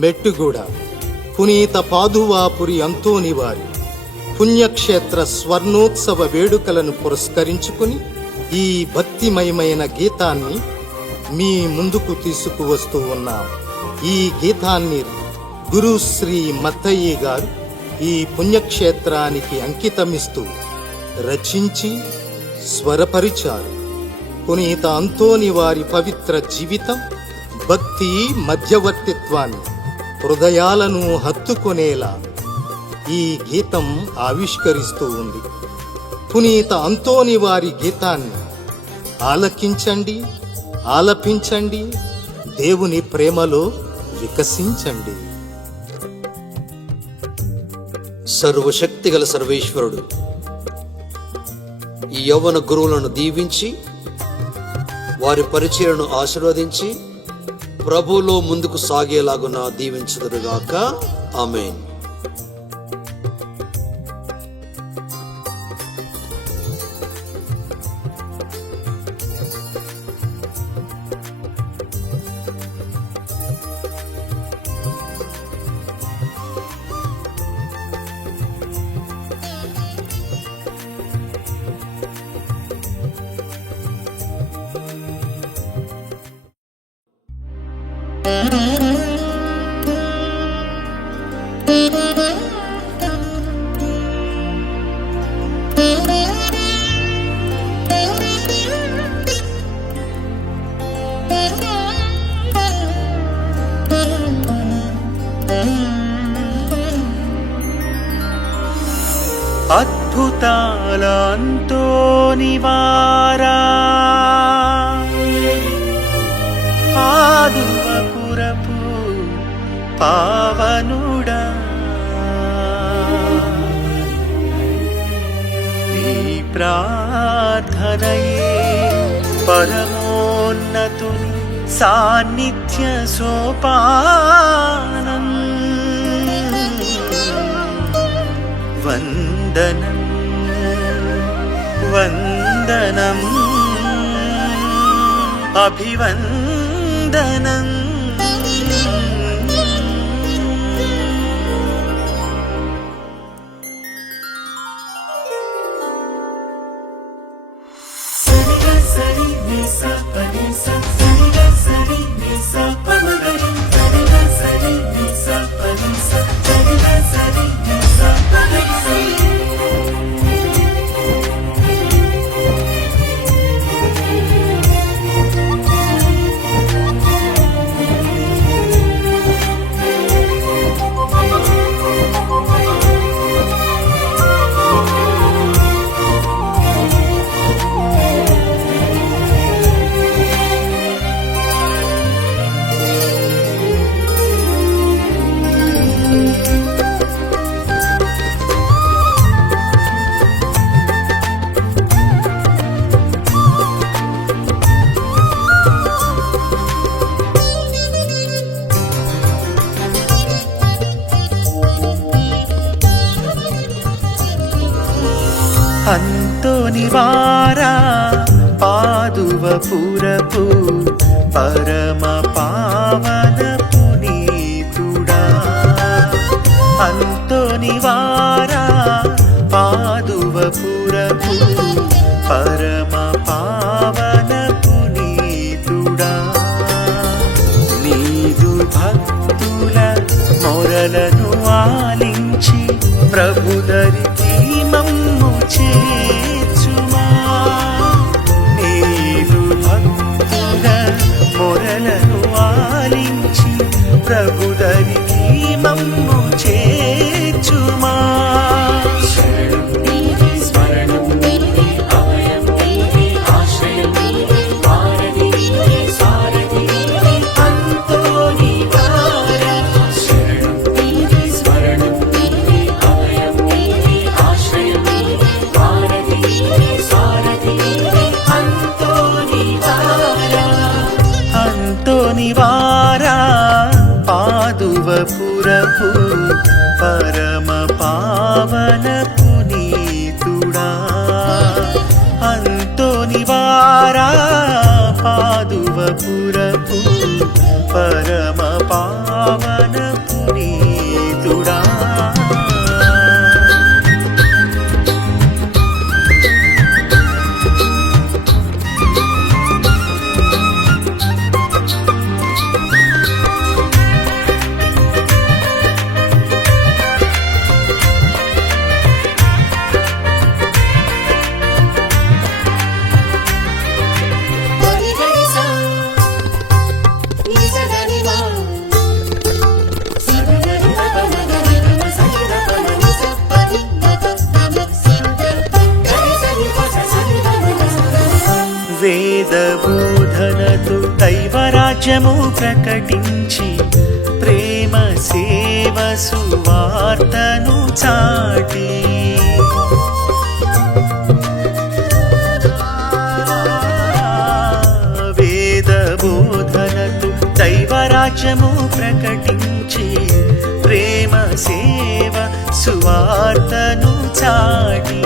మెట్టుగూడ పునీత పాదువాపురి అంతోనివారి పుణ్యక్షేత్ర స్వర్ణోత్సవ వేడుకలను పురస్కరించుకుని ఈ భక్తిమయమైన గీతాన్ని మీ ముందుకు తీసుకువస్తూ ఉన్నాం. ఈ గీతాన్ని గురు శ్రీ మత్తయ్య గారు ఈ పుణ్యక్షేత్రానికి అంకితమిస్తూ రచించి స్వరపరిచారు. పునీత అంతోని వారి పవిత్ర జీవితం భక్తి మధ్యవర్తిత్వాన్ని హృదయాలను హత్తుకొనేలా ఈ గీతం ఆవిష్కరిస్తూ ఉంది. పునీత అంతోని వారి గీతాన్ని ఆలకించండి, ఆలపించండి, దేవుని ప్రేమలో వికసించండి. సర్వశక్తిగల సర్వేశ్వరుడు ఈ యవ్వన గురువులను దీవించి వారి పరిచయను ఆశీర్వదించి ప్రభువులో ముందుకు సాగేలాగున దీవించుదురుగాక. ఆమేన్. అద్భుతాల అంతోని వారా, పాదువపురపు పావనుడా, ఈ ప్రార్థనయే పరమోన్నతుని సాన్నిధ్య సోపానం. వందనం వందనం అభివందనం. అంతోని వారా, పాదువపురపు పరమ పావన పునీతుడా. అంతోని వారా, పాదువపురపు పరమ పావన పునీతుడా. నీదు భక్తుల మొరలను ఆలించి ప్రభుదరికి మమ్ము చేర్చుమా. నీదు భక్తుల మొరలను ఆలించి ప్రభుదరికి మమ్ము చేర్చుమా. అంతోని వారా, పాదువపురపు పరమ పావన పునీతుడా. అంతోని వారా, పాదువపురపు పరమ పావన వేద బోధనతో దైవరాజ్యము ప్రకటించి ప్రేమ సేవ సువార్తను చాటి వేద బోధనతో దైవరాజ్యము ప్రకటించి ప్రేమ సేవ సువార్తను చాటి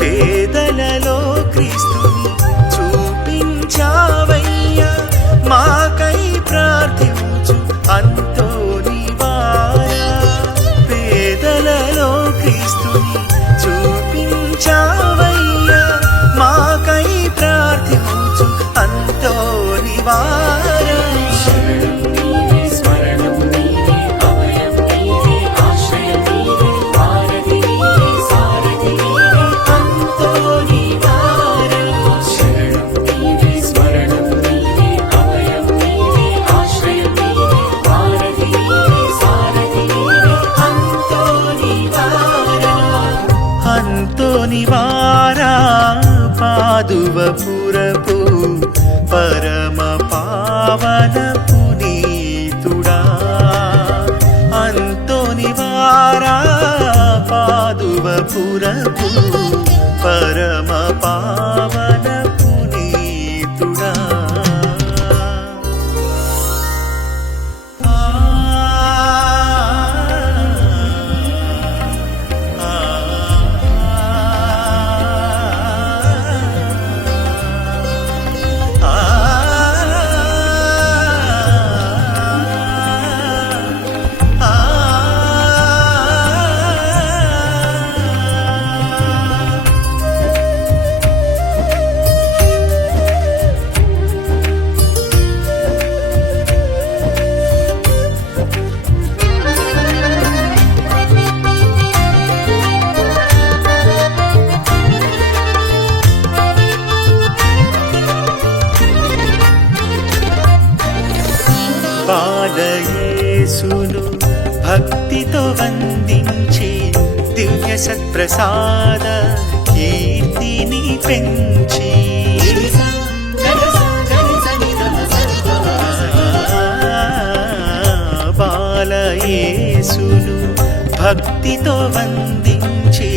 పేదలలో క్రీస్తుని చూపించావయ్యా మాకై ప్రార్థించు అంతోని వారా పేదలలో క్రీస్తుని చూపించావయ్యా మాకై ప్రార్థించు అంతోని వారా నివారా పాదువపురపు పరమ పావన పునీతుడా అంతోనివారా పాదువపురపు పరమ పావన పునీతుడా బాలయేసును భక్తితో వందించి దివ్య సత్ప్రసాద కీర్తిని పెంచి బాలయేసును భక్తితో వందించి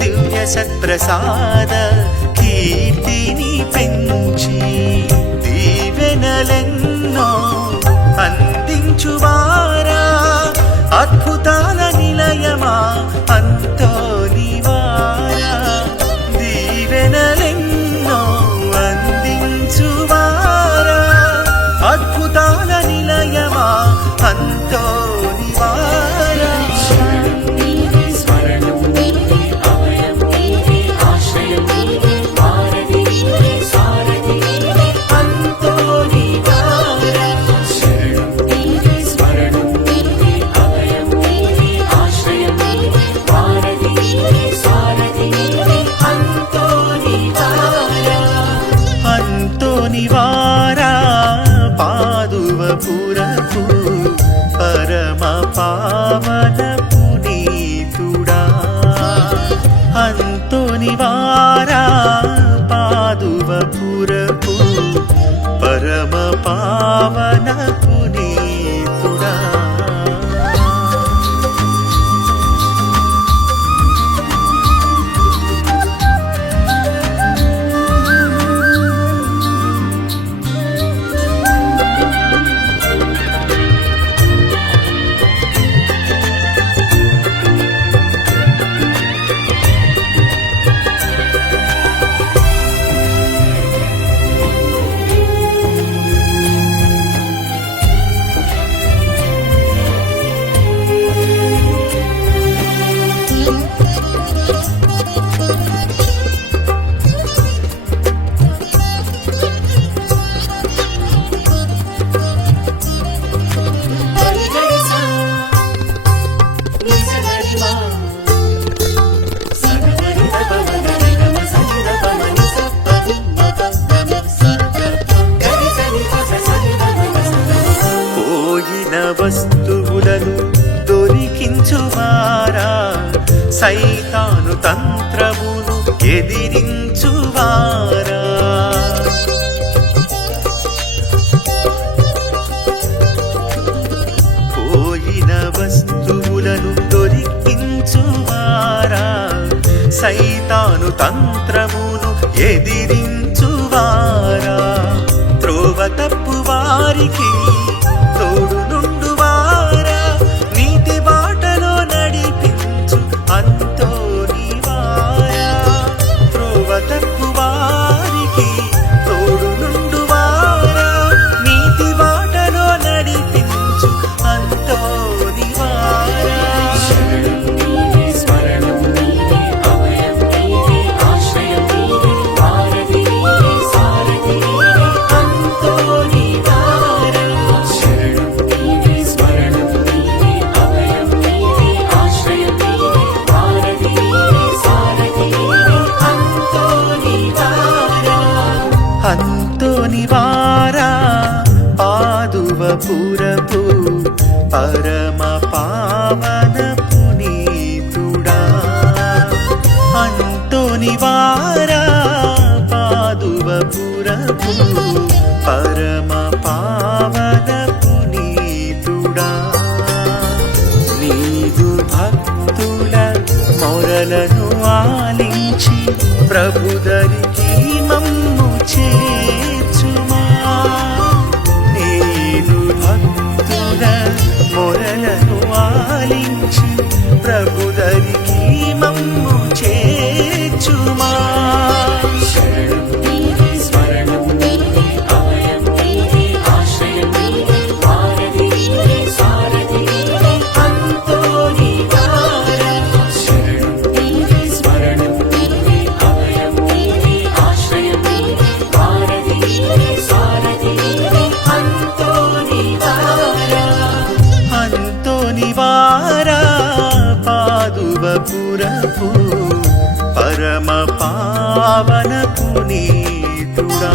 దివ్య సత్ప్రసాద కీర్తిని పెంచి దీవెనలెన్నో అందించువారా అద్భుతాల నిలయమా అంతోనివారా దీవెనలెన్నో అందించువారా అద్భుతాల నిలయమా అంతోనివారా నివారా పాదువపురపు పరమ పావన పునీతుడా అంతోనివారా పాదువపురపు పరమ పావన పునీతుడా సైతాను తంత్రమును ఎదిరించువారా, త్రోవ తప్పు వారికి తోడు నుండువారా, నీతి బాటలో నడిపించు అంతోనివారా, త్రోవ తప్పు వారికి తోడు నుండువారా, నీతి బాటలో నడిపించు అంతోనివారా. అంతోనివారా పాదువపురపు పరమ పావన పునీతుడా, అంతోనివారా పాదువపురపు పరమ పావన పునీతుడా, నీదు భక్తుల మొరలను ఆలించి ప్రభుదరికి మమ్ము చేర్చుమా, నీదు భక్తుల మొరలను ఆలించి ప్రభుదరికి మమ్ము చేర్చుమా. అంతోనివారా పాదువపురపు పరమ పావన పునీతుడా.